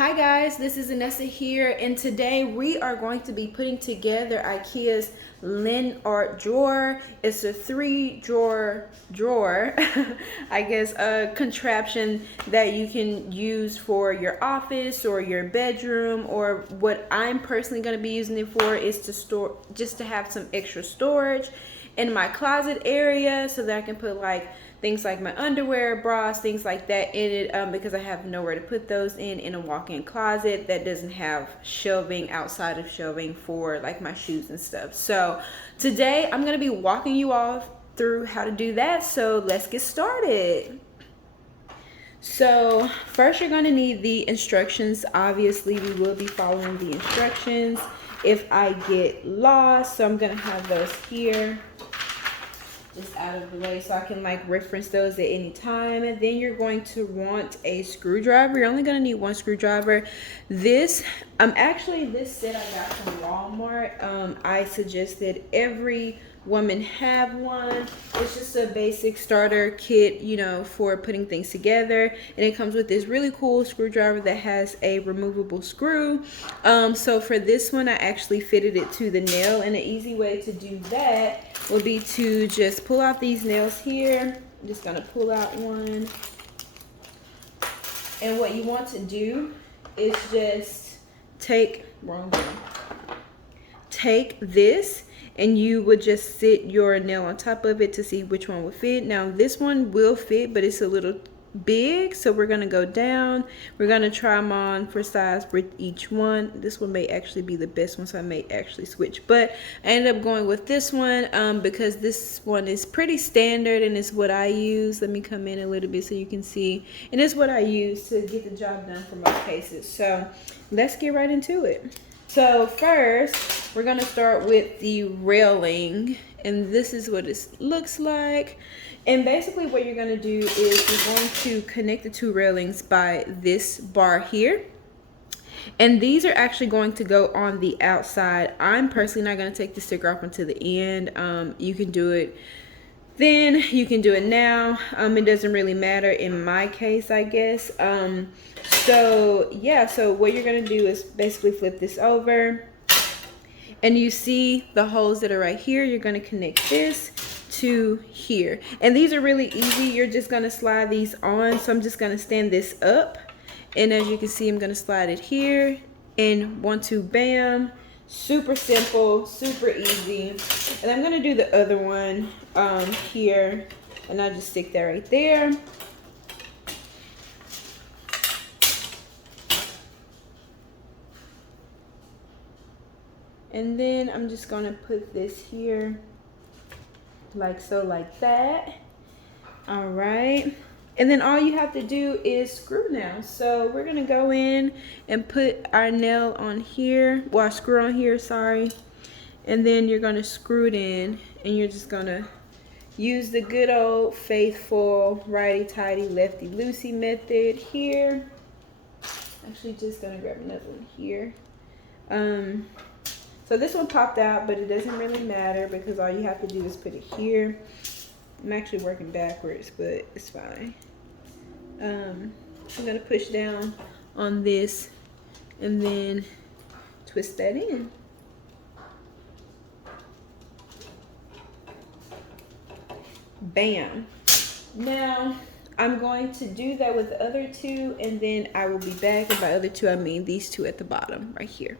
Hi guys, this is Anessa here, and today we are going to be putting together IKEA's Lennart drawer. It's a 3 drawer, I guess, a contraption that you can use for your office or your bedroom, or what I'm personally going to be using it for is to store, just to have some extra storage in my closet area so that I can put like things like my underwear, bras, things like that in it, because I have nowhere to put those in a walk-in closet that doesn't have shelving outside of shelving for like my shoes and stuff. So today I'm gonna be walking you all through how to do that, so let's get started. So first you're gonna need the instructions. Obviously we will be following the instructions if I get lost, so I'm gonna have those here just out of the way so I can like reference those at any time. And then you're going to want a screwdriver. You're only going to need one screwdriver. This this set I got from Walmart. I suggest that every woman have one. It's just a basic starter kit, you know, for putting things together, and it comes with this really cool screwdriver that has a removable screw. So for this one I actually fitted it to the nail, and an easy way to do that would be to just pull out these nails here. I'm just gonna pull out one, and what you want to do is just take this, and you would just sit your nail on top of it to see which one will fit. Now this one will fit, but it's a little big, so we're gonna go down. We're gonna try them on for size with each one. This one may actually be the best one, so I may actually switch, but I ended up going with this one because this one is pretty standard and it's what I use. Let me come in a little bit so you can see, and it's what I use to get the job done for most cases. So let's get right into it. So first we're gonna start with the railing, and this is what it looks like. And basically what you're gonna do is you're going to connect the two railings by this bar here, and these are actually going to go on the outside. I'm personally not going to take the sticker off until the end. You can do it then, you can do it now. It doesn't really matter in my case, I guess. So yeah, so what you're going to do is basically flip this over, and you see the holes that are right here. You're going to connect this to here, and these are really easy. You're just going to slide these on. So I'm just going to stand this up, and as you can see, I'm going to slide it here, and 1, 2, bam. Super simple, super easy. And I'm going to do the other one here, and I'll just stick that right there. And then I'm just going to put this here like so, like that. All right, and then all you have to do is screw now. So we're gonna go in and put our nail on here, well, our screw on here, sorry, and then you're gonna screw it in, and you're just gonna use the good old faithful righty-tighty lefty-loosey method here. Actually just gonna grab another one here. So this one popped out, but it doesn't really matter because all you have to do is put it here. I'm actually working backwards, but it's fine. I'm gonna push down on this and then twist that in. Bam. Now I'm going to do that with the other two, and then I will be back. And by other two I mean these two at the bottom right here.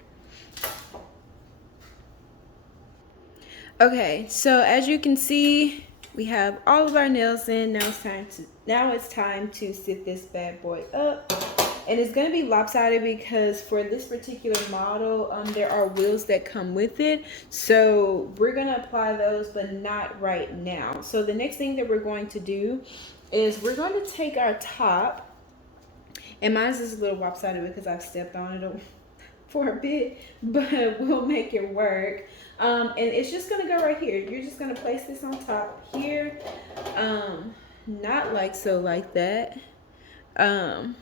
Okay, so as you can see, we have all of our nails in. Now it's time to sit this bad boy up, and it's going to be lopsided because for this particular model there are wheels that come with it, so we're going to apply those, but not right now. So the next thing that we're going to do is we're going to take our top, and mine's is a little lopsided because I've stepped on it for a bit, but we'll make it work. And it's just gonna go right here. You're just gonna place this on top here, not like so, like that. 1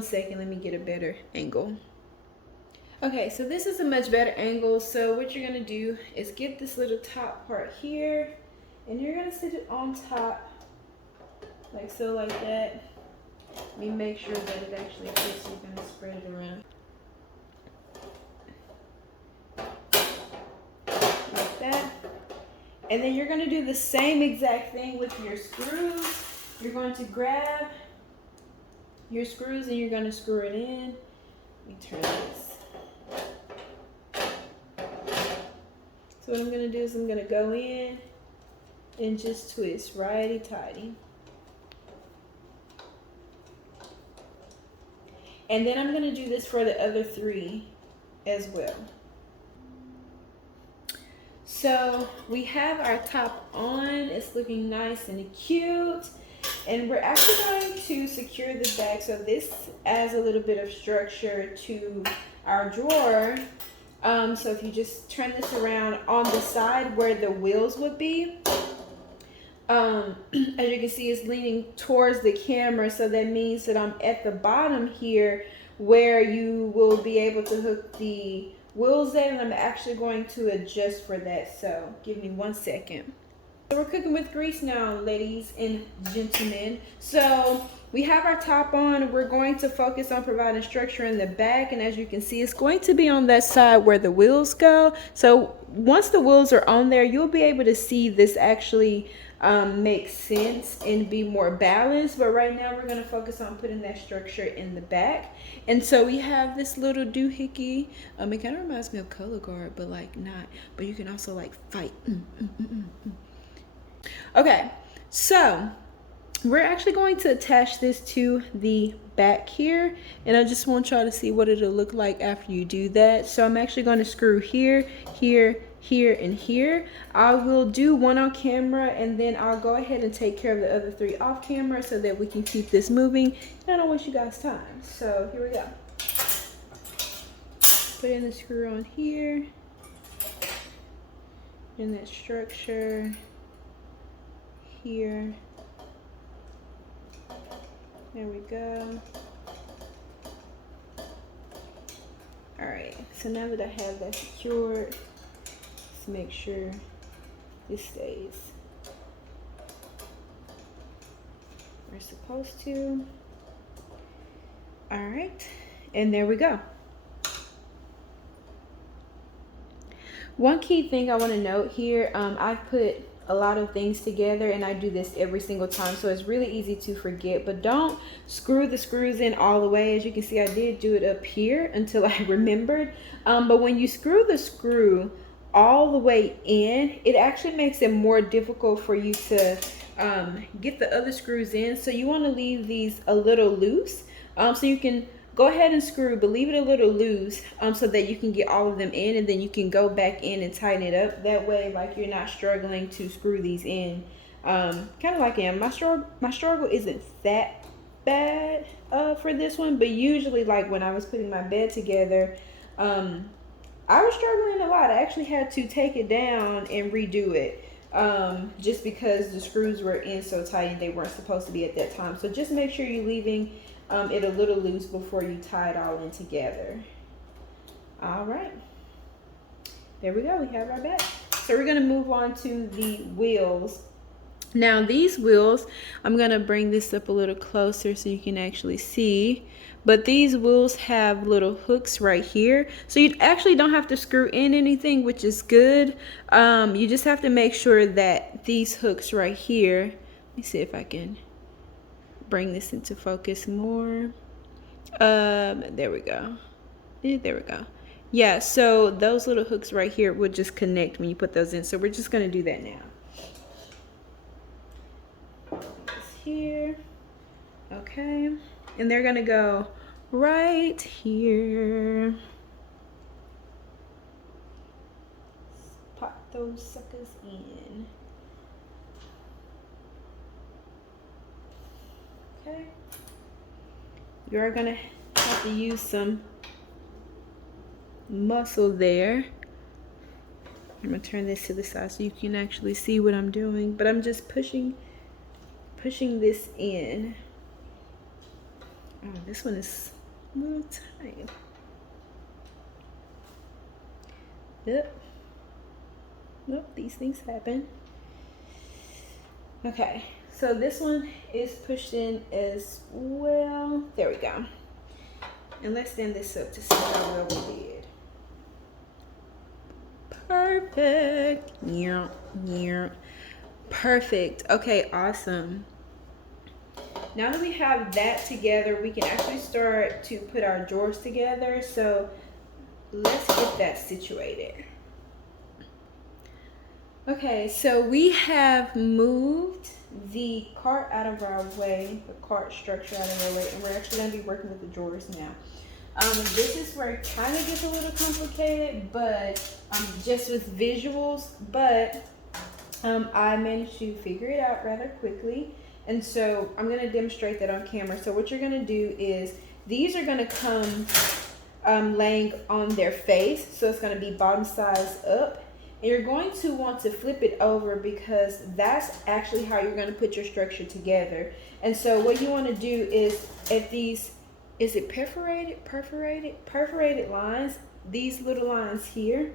second, let me get a better angle. Okay, so this is a much better angle. So what you're gonna do is get this little top part here, and you're gonna sit it on top like so, like that. Let me make sure that it actually fits. You're gonna spread it around like that. And then you're gonna do the same exact thing with your screws. You're going to grab your screws and you're gonna screw it in. Let me turn this. So what I'm gonna do is I'm gonna go in and just twist righty-tighty. And then I'm gonna do this for the other 3 as well. So we have our top on, it's looking nice and cute. And we're actually going to secure the back, so this adds a little bit of structure to our drawer. So if you just turn this around on the side where the wheels would be, as you can see, it's leaning towards the camera, so that means that I'm at the bottom here where you will be able to hook the wheels in, and I'm actually going to adjust for that, so give me 1 second. So we're cooking with grease now, ladies and gentlemen. So we have our top on. We're going to focus on providing structure in the back, and as you can see, it's going to be on that side where the wheels go. So once the wheels are on there, you'll be able to see this actually make sense and be more balanced. But right now we're going to focus on putting that structure in the back. And so we have this little doohickey. It kind of reminds me of color guard, but like not. But you can also like fight. Okay, so we're actually going to attach this to the back here, and I just want y'all to see what it'll look like after you do that. So I'm actually going to screw here, here, here, and here. I will do one on camera, and then I'll go ahead and take care of the other 3 off camera so that we can keep this moving and I don't waste you guys' time. So here we go. Put in the screw on here, in that structure here. There we go. All right, so now that I have that secured, let's make sure this stays where it's supposed to. All right, and there we go. One key thing I want to note here, I've put a lot of things together, and I do this every single time, so it's really easy to forget. But don't screw the screws in all the way. As you can see, I did do it up here until I remembered. But when you screw the screw all the way in, it actually makes it more difficult for you to get the other screws in. So you want to leave these a little loose, so you can go ahead and screw, but leave it a little loose, so that you can get all of them in, and then you can go back in and tighten it up. That way, like, you're not struggling to screw these in. Kind of like my struggle isn't that bad for this one, but usually, like when I was putting my bed together, I was struggling a lot. I actually had to take it down and redo it, just because the screws were in so tight and they weren't supposed to be at that time. So just make sure you're leaving it a little loose before you tie it all in together. All right, there we go. We have our back. So we're gonna move on to the wheels. Now these wheels, I'm gonna bring this up a little closer so you can actually see, but these wheels have little hooks right here, so you actually don't have to screw in anything, which is good. You just have to make sure that these hooks right here, let me see if I can bring this into focus more. There we go. There we go. Yeah, so those little hooks right here would just connect when you put those in. So we're just gonna do that now. Here, okay, and they're gonna go right here. Let's pop those suckers in. Okay, you're gonna have to use some muscle there. I'm gonna turn this to the side so you can actually see what I'm doing, but I'm just pushing this in. Oh, this one is a little tight. Yep. Nope, these things happen. Okay, So this one is pushed in as well. There we go. And let's stand this up to see how well we did. Perfect. Yeah, yeah. Perfect. Okay, awesome. Now that we have that together, we can actually start to put our drawers together. So let's get that situated. Okay, so we have moved the cart out of our way, the cart structure out of our way, and we're actually going to be working with the drawers now. This is where it kind of gets a little complicated, but just with visuals, but I managed to figure it out rather quickly. And so I'm going to demonstrate that on camera. So what you're going to do is these are going to come laying on their face. So it's going to be bottom sides up. And you're going to want to flip it over because that's actually how you're going to put your structure together. And so what you want to do is at these, is it perforated lines, these little lines here,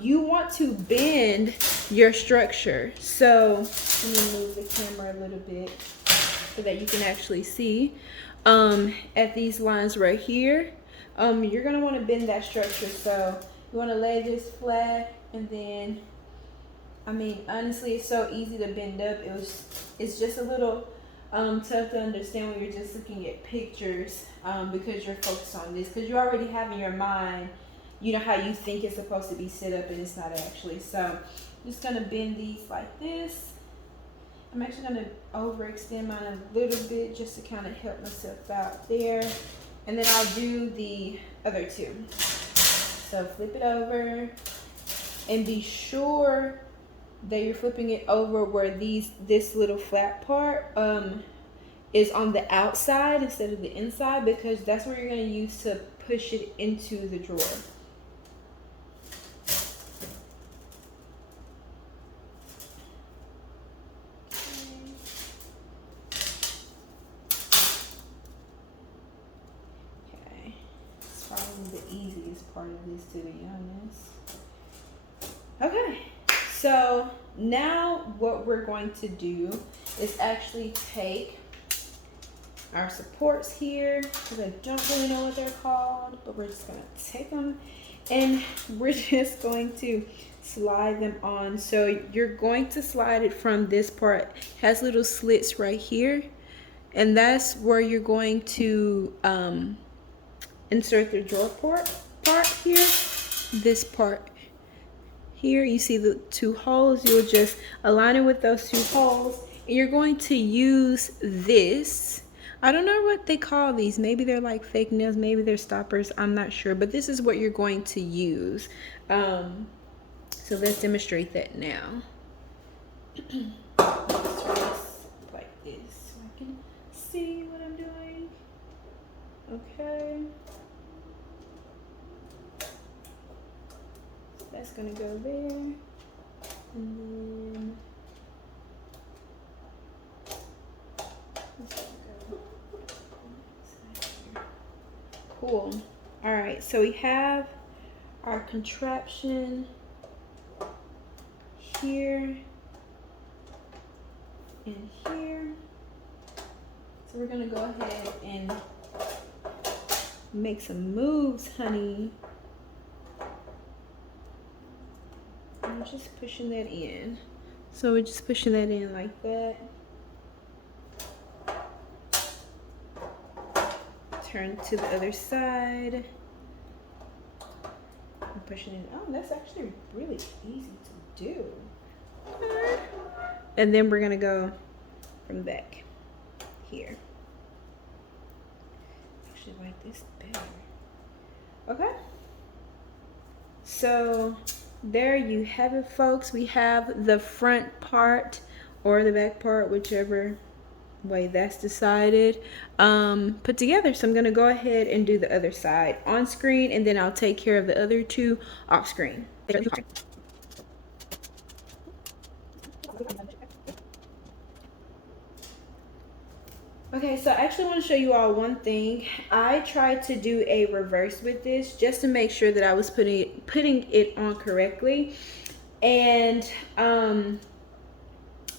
you want to bend your structure. So let me move the camera a little bit so that you can actually see. At these lines right here, you're going to want to bend that structure. So you want to lay this flat, and then, I mean, honestly, it's so easy to bend up. It's just a little tough to understand when you're just looking at pictures, because you're focused on this, because you already have in your mind, you know, how you think it's supposed to be set up, and it's not actually. So I'm just gonna bend these like this. I'm actually gonna overextend mine a little bit just to kind of help myself out there, and then I'll do the other two. So flip it over, and be sure that you're flipping it over where this little flat part is on the outside instead of the inside, because that's where you're going to use to push it into the drawer. Okay, it's probably the easiest part of this, to be honest. Okay, so now what we're going to do is actually take our supports here, because I don't really know what they're called, but we're just going to take them and we're just going to slide them on. So you're going to slide it from this part. It has little slits right here, and that's where you're going to insert the drawer part here. This part here, you see the two holes. You'll just align it with those two holes, and you're going to use this. I don't know what they call these. Maybe they're like fake nails, maybe they're stoppers, I'm not sure, but this is what you're going to use. So let's demonstrate that now. Let's turn this like this so I can see what I'm doing. Okay. That's gonna go there, and then cool. All right, so we have our contraption here and here. So we're gonna go ahead and make some moves, honey. I'm just pushing that in. So we're just pushing that in like that. Turn to the other side. I'm pushing in. Oh, that's actually really easy to do. And then we're gonna go from the back here. Actually like this better. Okay. So there you have it, folks. We have the front part or the back part, whichever way that's decided, put together. So I'm going to go ahead and do the other side on screen, and then I'll take care of the other two off screen. Okay, so I actually want to show you all one thing. I tried to do a reverse with this just to make sure that I was putting it on correctly, and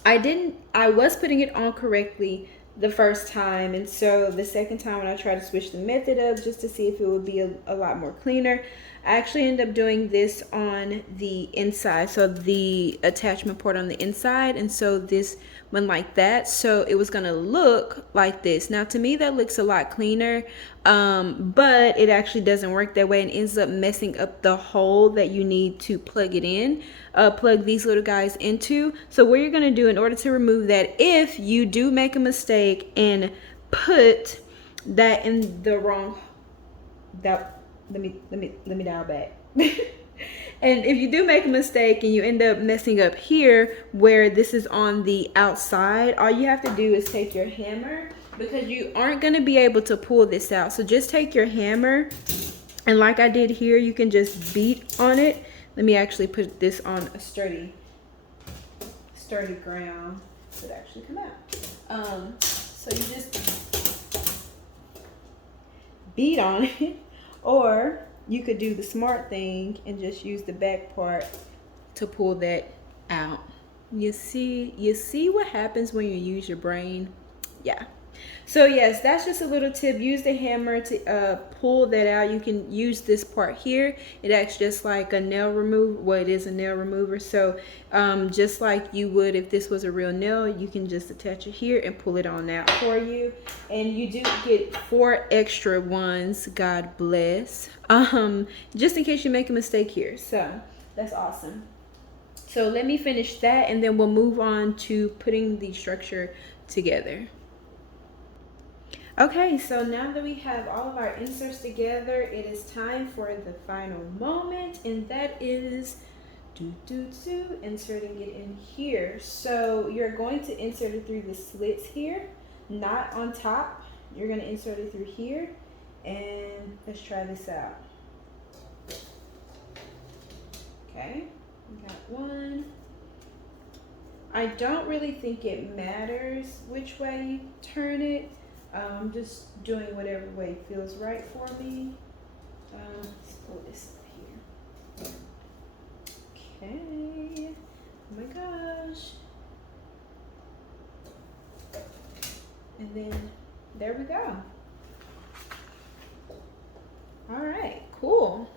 I was putting it on correctly the first time, and so the second time when I tried to switch the method up just to see if it would be a lot more cleaner, I actually ended up doing this on the inside, so the attachment port on the inside, and so this went like that, so it was gonna look like this. Now to me that looks a lot cleaner, but it actually doesn't work that way and ends up messing up the hole that you need to plug it in, plug these little guys into. So what you're gonna do in order to remove that, if you do make a mistake and put that in the wrong, that let me dial back. And if you do make a mistake and you end up messing up here where this is on the outside, all you have to do is take your hammer, because you aren't going to be able to pull this out. So just take your hammer, and like I did here, you can just beat on it. Let me actually put this on a sturdy ground so it actually come out. So you just beat on it, or you could do the smart thing and just use the back part to pull that out. You see what happens when you use your brain? Yeah. So yes, that's just a little tip. Use the hammer to pull that out. You can use this part here. It acts just like a nail remover. Well, it is a nail remover. So just like you would if this was a real nail, you can just attach it here and pull it on out for you. And you do get 4 extra ones. God bless. Just in case you make a mistake here. So that's awesome. So let me finish that, and then we'll move on to putting the structure together. Okay, so now that we have all of our inserts together, it is time for the final moment, and that is inserting it in here. So you're going to insert it through the slits here, not on top. You're going to insert it through here, and let's try this out. Okay, we got one. I don't really think it matters which way you turn it. I'm just doing whatever way feels right for me. Let's pull this up here. Okay. Oh my gosh. And then there we go. All right, cool.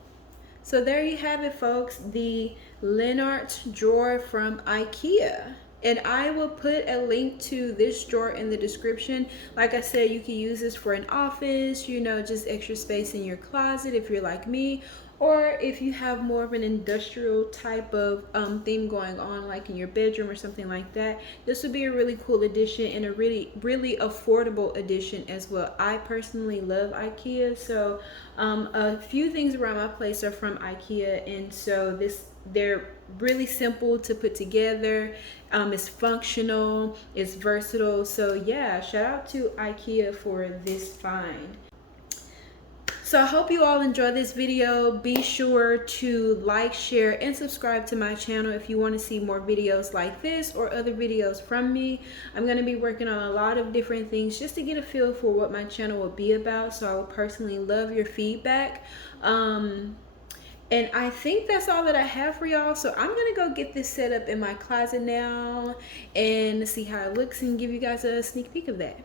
So there you have it, folks, the Lennart drawer from IKEA. And I will put a link to this drawer in the description. Like I said, you can use this for an office, you know, just extra space in your closet if you're like me, or if you have more of an industrial type of theme going on, like in your bedroom or something like that. This would be a really cool addition, and a really affordable addition as well. I personally love IKEA, so a few things around my place are from IKEA, and so they're really simple to put together. It's functional, it's versatile. So yeah, shout out to IKEA for this find. So I hope you all enjoy this video. Be sure to like, share, and subscribe to my channel if you want to see more videos like this or other videos from me. I'm going to be working on a lot of different things just to get a feel for what my channel will be about. So I would personally love your feedback. And I think that's all that I have for y'all. So I'm going to go get this set up in my closet now and see how it looks and give you guys a sneak peek of that.